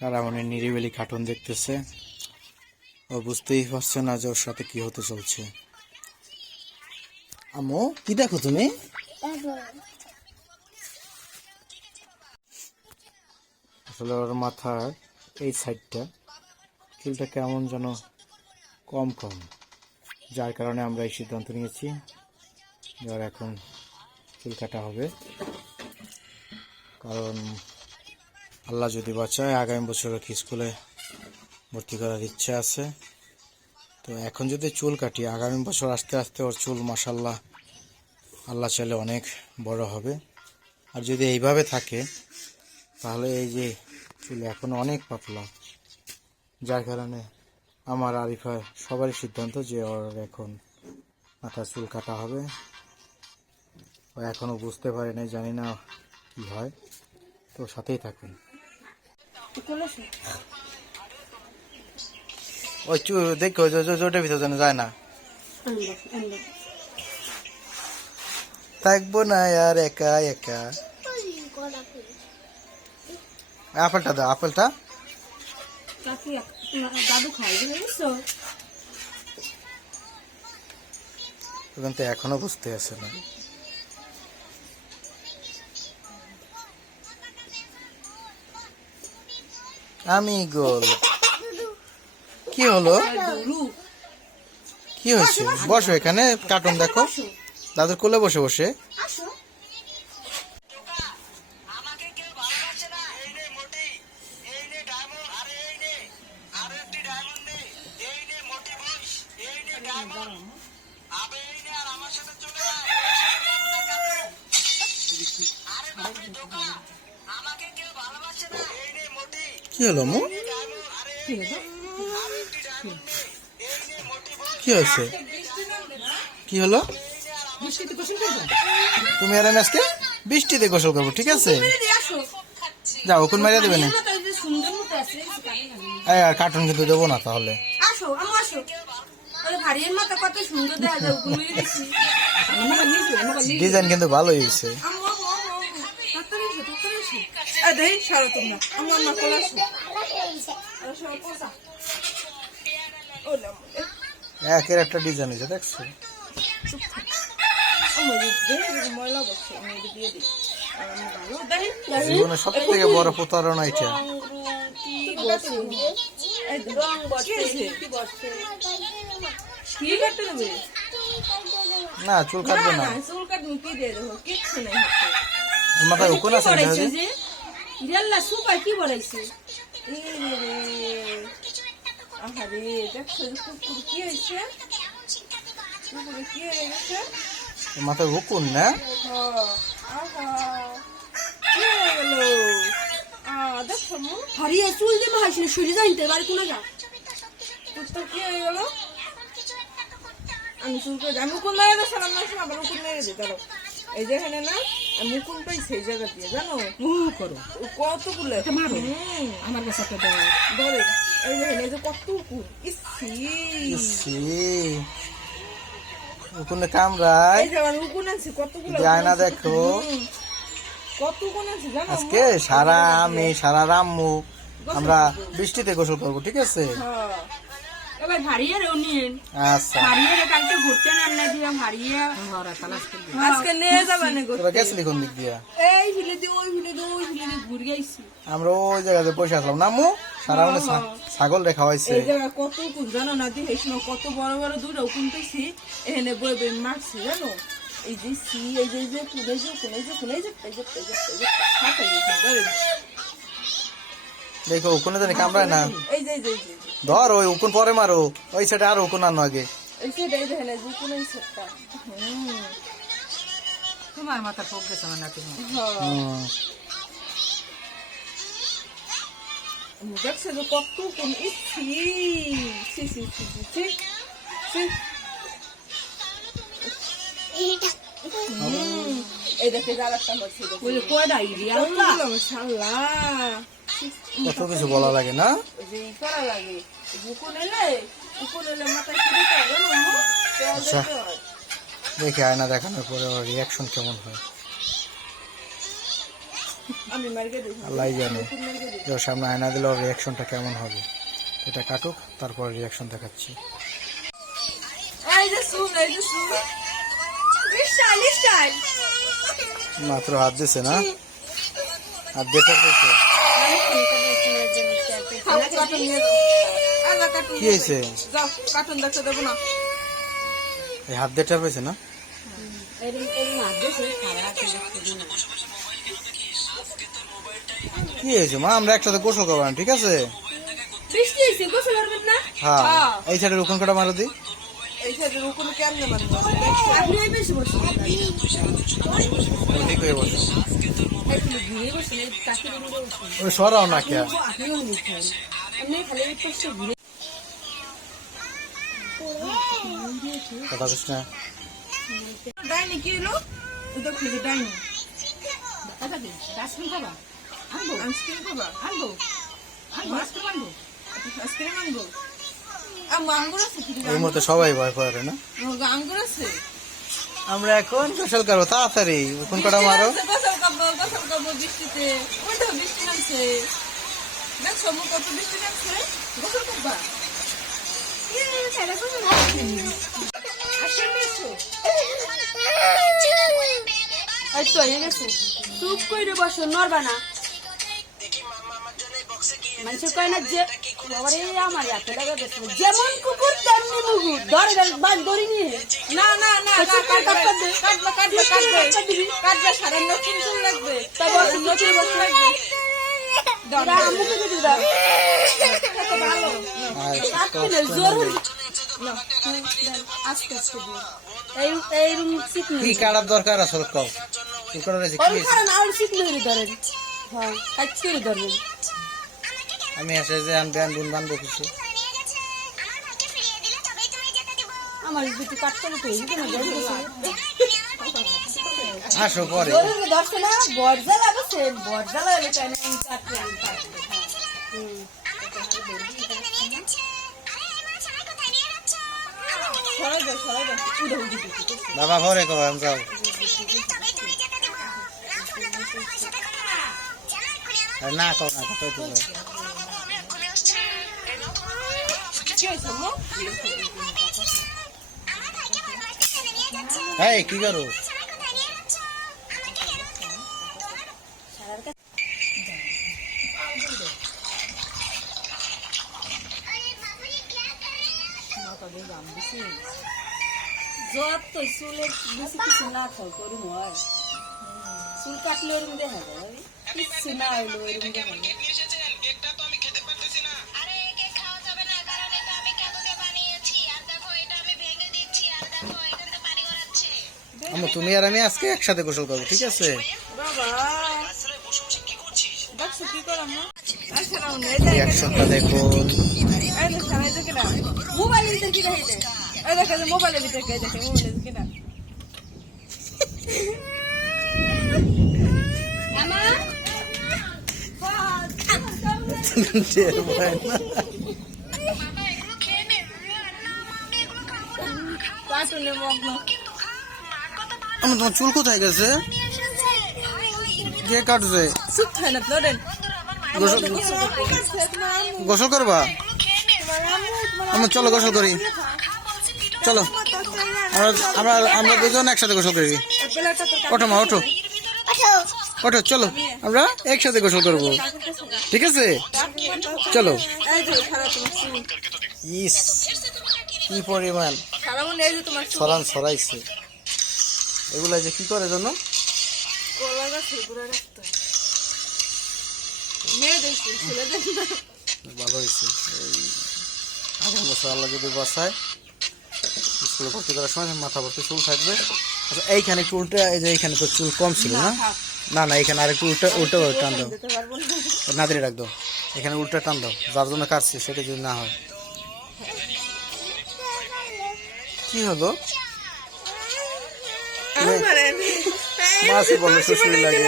সারামণি নিরিবিলি কার্টুন দেখতেছে। ও বুঝতেই পারছে না যে ওর সাথে কি হতে চলছে। আম্মু কি দেখো তুমি? আসলে ওর মাথার এই সাইডটা চুলটা কেমন যেন কম কম, যার কারণে আমরা এই সিদ্ধান্ত নিয়েছি যার এখন চুল কাটা হবে। কারণ আল্লাহ যদি বাঁচায় আগামী বছর ওকে স্কুলে ভর্তি করার ইচ্ছা আছে। তো এখন যদি চুল কাটি আগামী বছর আস্তে আস্তে ওর চুল মাশাল্লাহ আল্লাহ চাইলে অনেক বড় হবে। আর যদি এইভাবে থাকে তাহলে এই যে চুল এখন অনেক পাতলা, যার কারণে আমার আরিফা সবারই সিদ্ধান্ত যে ওর এখন মাথার চুল কাটা হবে। ও এখনও বুঝতে পারে নাই, জানি না কি হয়। তো সাথেই থাকুন। ওই চুল দেখো জোটের ভিতরে যেন যায় না। থাকবো না আর একা একা। আপেলটা দাও, আপেলটা কিন্তু এখনো বুঝতে আসে না। আমি গোল কি হলো, কি হয়েছে? বসো এখানে কার্টুন দেখো, দাদুর কোলে বসে বসে। কি হলো মু, কি হয়েছে, কি হলো? তুমি আর আমি আজকে বৃষ্টিতে গোসল করবো, ঠিক আছে? যাও ওখানে মারিয়া দেবে না। আর কার্টুন কিন্তু দেবো না তাহলে। ডিজাইন কিন্তু ভালোই হয়েছে। একের একটা ডিজাইন হয়েছে, দেখছো? জীবনে সব থেকে বড় প্রতারণা এটা। না চুল কাটবে না, মাথায় উকুন আছে। মাথায় উকুন না, চুল দিয়ে ভাইছিল সরে যাইতে বাড়ি কোনা যা কি হয়ে গেল। আমি চুল করে আমি কোন মেরে গেছিলাম না, আবার কোন মেরে দিই তারও এই যেখানে না আমি কোন পাইছি এই জায়গা দিয়ে জানো করো কতগুলো আমার কাছে একটা ধরে এই যে কত উকুন। উকুনে কামড়ায়, এই যে আমি উকুন আনছি কতগুলো আয়না দেখো। কত উকুন আনছি জানো? আজকে সারা আমি সারা রাম্মু আমরা বৃষ্টিতে গোসল করবো, ঠিক আছে? এবার ভারিয়ে রেও নিন। আচ্ছা ভারিয়ে রে কালকে ঘুরতে না না দিয়া ভারিয়ে আজকে নিয়ে যাবে না গো। তোরা গেছিলি কোন দিক দিয়া? এই হিলে দি ওই হিলে দি ওই হিলে দি ঘুরে গেছি আমরা ওই জায়গাতে বসে আসলাম না আম্মু, সারা মানে ছাগল রেখা হয়েছে। এই জায়গা কত উকুন জানো না, দি হেসনো কত বড় বড় দুটো উকুন পেয়েছি এখানে বই বই মারছি জানো। এই যে সি এই যে কুলে যে কুলে যে কুলে যে এই যে এই যে এই যে হাতে ধরে দেখো উকুনে জানি কামড়ায় না। এই যে এই যে ধর ওই উকুন পরে মারো, ওই সাইডে আর উকুন আনো আগে। এই যে এই দেখেন এই যে কোন এই সেটটা তোমার মাথা পোক গেছে না তুমি। হ্যাঁ দেখছো যে কত কোন ইসি সি সি সি সি সি এই দেখে যারাটা হচ্ছে ওই কোডা ইরিয়া আল্লাহ মাশাআল্লাহ কত কিছু বলা লাগে না, যে করা লাগে উকুন এলে মাথা কি দিতে হবে না। আচ্ছা দেখি আয়না দেখানোর পরে ওর রিয়াকশন কেমন হয়। আমি মার্কে দিই আল্লাহ জানে ওর সামনে আয়না দিলে ওর রিয়াকশনটা কেমন হবে। এটা কাটুক, তারপরে রিয়াকশন দেখাচ্ছি। এই যে শুন স্টাইল মাত্র হাত দিছে না, হাত দিয়ে দিছে। কি হয়েছে? যাও কার্টুন দেখতে দেবো না। এই হাত দিয়ে টের পেয়েছে না? কি হয়েছে মা? আমরা একসাথে গোসল করবো না, ঠিক আছে? বৃষ্টি হয়েছে, গোসল করবেন না? হ্যাঁ, এই সাইডে রুকন কাটা মারো দি। এই সাইডে রুকুন কেমনে মারবো? আপনি এই বেশি বসুন। ঠিক হয়ে বসো। ওই সরাও না কে? কথা বলিস না। ডাইনি কি হলো? ওটা খুঁজে ডাইনি। আইসক্রিম খাবা? আনবো। আইসক্রিম খাবা? আনবো। আইসক্রিম আনবো। আইসক্রিম আনবো? আঙ্গুর আছে কি? এই মুহূর্তে সবাই ভয় করে না? আঙ্গুর আছে? আমরা এখন গোসল করবো, তাড়াতাড়ি রুকন কাটা মারো। গোসল করবো বৃষ্টিতে। ওইটা বৃষ্টি নামছে। দেখছো মুখ কত বৃষ্টি নামছে? গোসল করবা? চুপ করে বসো, নড়বা না। মানুষের কয় না যে বাবারে আমার এত টাকা বেশি, যেমন কুকুর তেমনি মুগুর, ধরে বাস ধরি নিয়ে না কাটবে সারা নতুন চুল লাগবে। তাই বসে নতুন বসে লাগবে। দাঁড়া আমুকে যদি দাও ভালো কাটতে না, জোর আস্তে আস্তে দিও। এই রুম সিট কি নেই, কাটার দরকার আসলে কও? কি করা রয়েছে? কি ওই হয়েছে? কারণ আর সিট নেই ধরেন। হ্যাঁ কাট করে ধরবেন। আমি এসে যে আনবো বানবো কিছু। আমার দুটো কাট করে তো এই জন্য জল দিয়েছে। আসো পরে। জল ধরছে না, বর্জা লাগছে, বর্জা লাগলে কেন কাট করে সরাই দাও উঠে বাবা ঘরে কো আমি যাও। আরে না কও না, কত তো। এই কি করো? যত চুলের বেশি কিছু না খাও করুন হয়, চুল কাটলে ওরম দেখা যায়, কিচ্ছু না হইলো ওরম দেখা যায়। আমু তুমি আর আমি আজকে একসাথে গোসল করবো, ঠিক আছে? বাবা দেখছো কি করলাম না? আচ্ছা না রিয়াকশনটা দেখুন। মোবাইলের ভিতরে কি দেখে? এই দেখে মোবাইলের ভিতরে কে দেখে? মোবাইলের ভিতরে না টের পায় না। কার্টুনে মগ্ন। আমু তোমার চুল কোথায় গেছে? কে কাটছে? চুপ থাকে না ধরেন। গোসল করবা? আমরা চলো গোসল করি, চলো আমরা দুজন একসাথে গোসল করি। ওঠো মা, ওঠো ওঠো, চলো আমরা একসাথে গোসল করবো, ঠিক আছে? চলো। ইস কি পরিমাণ ছড়াইছে এগুলা, যে কি করে জন্য ভালো হয়েছে। আগের বছর আল্লাহ যদি বাঁচায় স্কুলে ভর্তি করার সময় মাথা ভর্তি চুল থাকবে। আচ্ছা এইখানে চুলটা, এই যে এইখানে তো চুল কম ছিল না? না না, এখানে আরেকটু উল্টা টান দাও, না দিলে রাখ দাও, এখানে উল্টা টান দাও, যার জন্য কাটছি সেটা যদি না হয়। কি হলো? মাছ বলে সুশ্রী লাগে।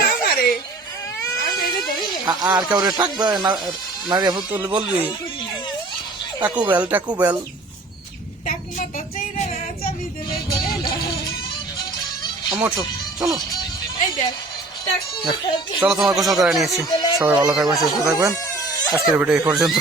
আর কাউরে টাকবে নারী আপু তুলে বলবি টাকু বেল আমার চলো। চলো তোমার গোসল করে নিয়েছি। সবাই ভালো থাকবেন, সুস্থ থাকবেন। আজকের ভিডিও এই পর্যন্ত।